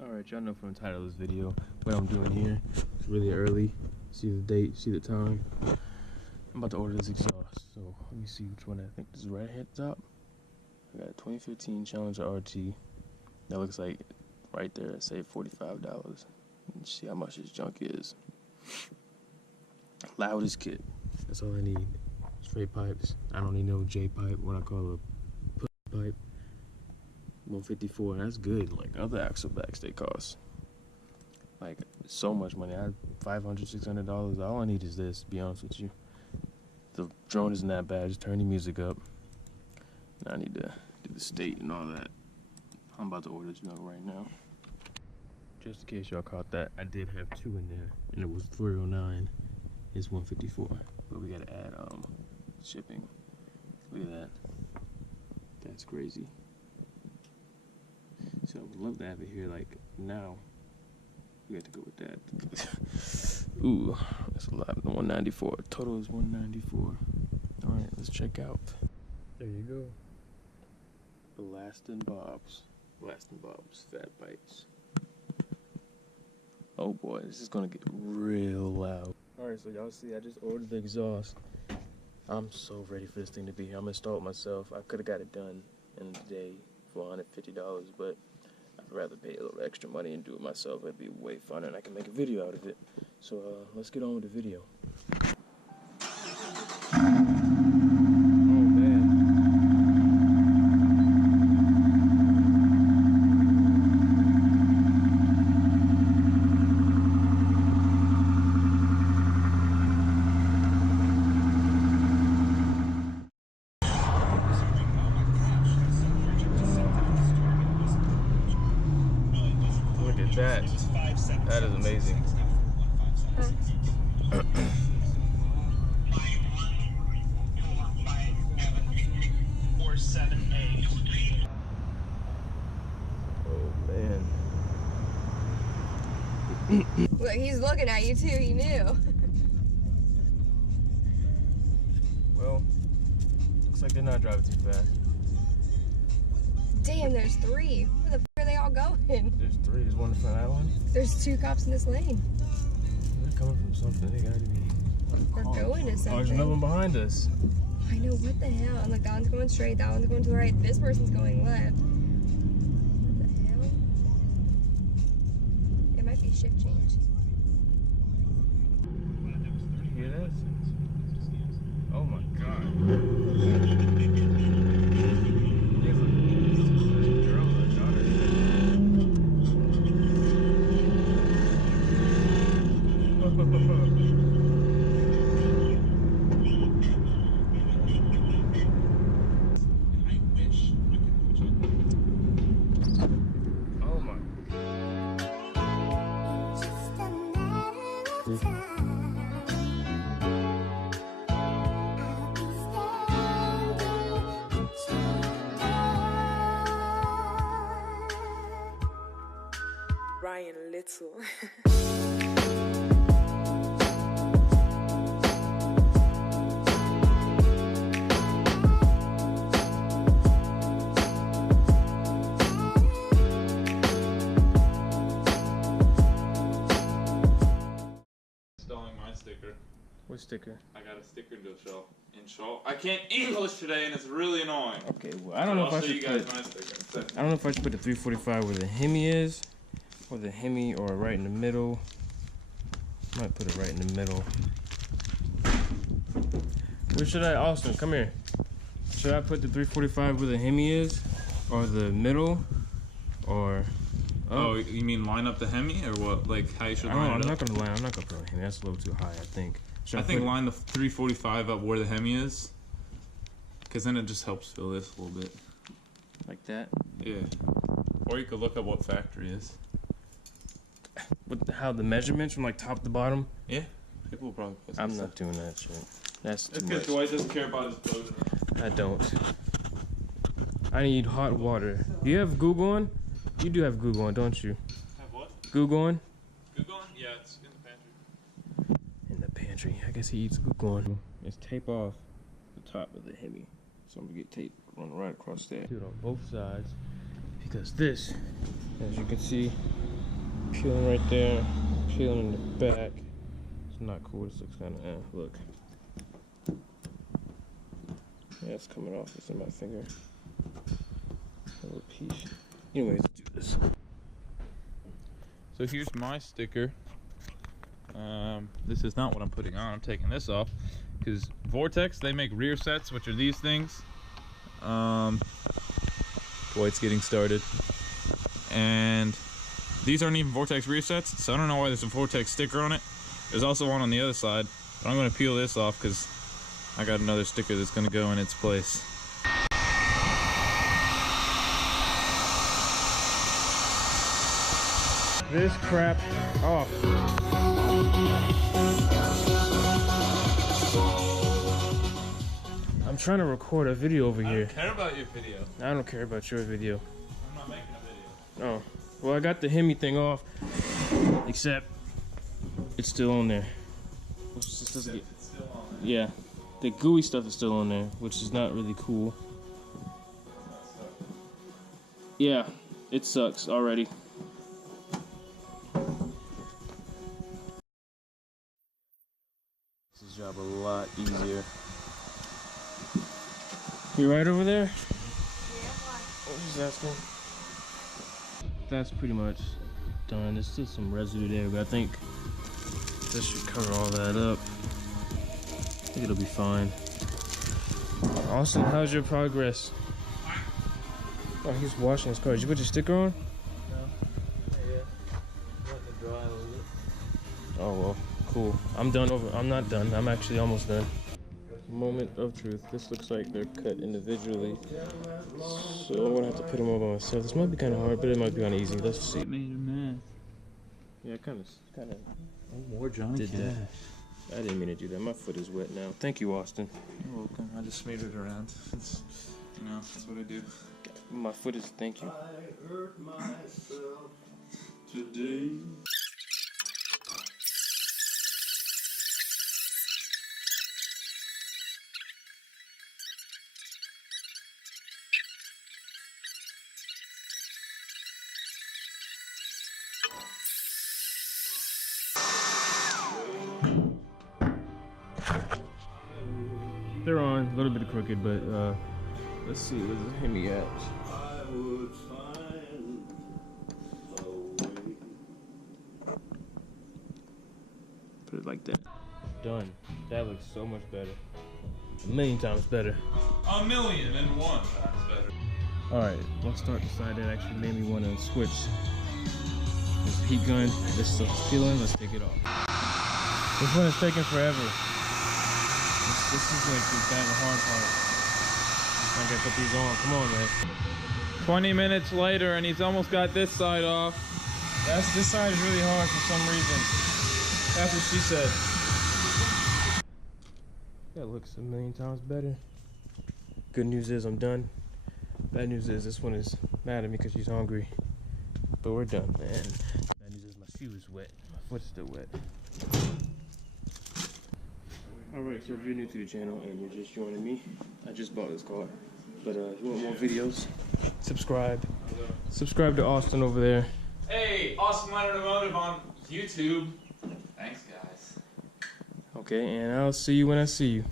Alright, y'all know from the title of this video what I'm doing here. It's really early. See the date, see the time. I'm about to order this exhaust. So let me see which one I think this is right here at the top. I got a 2015 Challenger RT. That looks like right there, I saved $45. Let's see how much this junk is. Loudest kit. That's all I need. Straight pipes. I don't need no J pipe, what I call a push pipe. 154, that's good. Like other axle backs, they cost like so much money. I had $500, $600. All I need is this, to be honest with you. The drone isn't that bad, just turn the music up. Now I need to do the state and all that. I'm about to order this junk right now. Just in case y'all caught that, I did have two in there, and it was 309. It's 154, but we gotta add shipping. Look at that. That's crazy. So I would love to have it here like now. We got to go with that. Ooh, that's a lot. 194. Total is 194. Alright, let's check out. There you go. Blastin' Bob's. Blastin' Bob's Fat Bites. Oh boy, this is gonna get real loud. Alright, so y'all see I just ordered the exhaust. I'm so ready for this thing to be here. I'm gonna install it myself. I could have got it done in a day for $150, but I'd rather pay a little extra money and do it myself. It'd be way funner and I can make a video out of it. So let's get on with the video. That is amazing. Oh man. Look, he's looking at you too, he knew. Well, looks like they're not driving too fast. Damn, there's three. Where the f are they all going? There's three. There's one in front of that one. There's two cops in this lane. They're coming from something. They gotta be. They're going to something. Oh, there's another one behind us. I know, what the hell? And like that one's going straight, that one's going to the right, this person's going left. What the hell? It might be shift change. You hear that? Oh my god. Ryan Little. Installing my sticker. What sticker? I got a sticker to show. I can't English today, and it's really annoying. Okay, well I don't know if I should put. My sticker. I don't know if I should put the 345 where the Hemi is, or the Hemi, or right in the middle. Might put it right in the middle. Where should I, Austin? Come here. Should I put the 345 where the Hemi is, or the middle, or? Oh, you mean line up the Hemi, or what? Like how you should line it up? I'm not gonna line. I'm not gonna put a Hemi. That's a little too high, I think. I think line the 345 up where the Hemi is, because then it just helps fill this a little bit. Like that? Yeah. Or you could look up what factory is. With how the measurements from like top to bottom? Yeah. People will probably put I'm not doing that shit. That's too much. Dwight doesn't care about his clothes. I don't. I need hot water. Do you have Google on? You do have Google on, don't you? Have what? Google on? Google on? Yeah, it's in the pantry. In the pantry. I guess he eats Google on. Let's tape off the top of the Hemi. So I'm gonna get tape run right across there. Do it on both sides. Because this, as you can see, Peeling right there. Peeling in the back. It's not cool. This looks kind of look. Yeah, it's coming off. It's in my finger. A little piece. Anyways, let's do this. So here's my sticker. This is not what I'm putting on. I'm taking this off because Vortex, they make rear sets, which are these things. Boy, it's getting started. And these aren't even Vortex rear sets, so I don't know why there's a Vortex sticker on it. There's also one on the other side, but I'm going to peel this off because I got another sticker that's going to go in its place. This crap off. I'm trying to record a video over here. I don't care about your video. I don't care about your video. I'm not making a video. Oh, well, I got the Hemi thing off, except it's still on there. It's still on there. Yeah, the gooey stuff is still on there, which is not really cool. Yeah, it sucks already. Makes this job a lot easier. You right over there? Yeah, why? I was just asking. That's pretty much done. There's still some residue there, but I think this should cover all that up. I think it'll be fine. Austin, how's your progress? Oh, he's washing his car. Did you put your sticker on? No, not yet. Let it dry a little bit. Oh well, cool. I'm done over. I'm not done. I'm actually almost done. Moment of truth. This looks like they're cut individually, so I'm gonna have to put them all by myself. This might be kind of hard, but it might be kind of easy. Let's see. Made a mess. Yeah, kind of. Oh, more Johnny Did Cash. that. I didn't mean to do that. My foot is wet now. Thank you, Austin. You're welcome. I just smeared it around. It's, you know, that's what I do. My foot is. Thank you. I hurt myself today. They're on. A little bit crooked, but let's see. Where's the Hemi at? I would find a way. Put it like that. Done. That looks so much better. A million times better. 1,000,001 times better. Alright, let's start the side that actually made me want to switch. This heat gun, this stuff's peeling, let's take it off. This one is taking forever. This is like the hard part. I gotta put these on. Come on, man. 20 minutes later, and he's almost got this side off. This side is really hard for some reason. That's what she said. That looks a million times better. Good news is I'm done. Bad news is this one is mad at me because she's hungry. But we're done, man. Bad news is my shoe is wet. My foot's still wet. Alright, so if you're new to the channel and you're just joining me, I just bought this car. But if you want more videos, subscribe. Subscribe to Austin over there. Hey, Austin LamboDEB on YouTube. Thanks, guys. Okay, and I'll see you when I see you.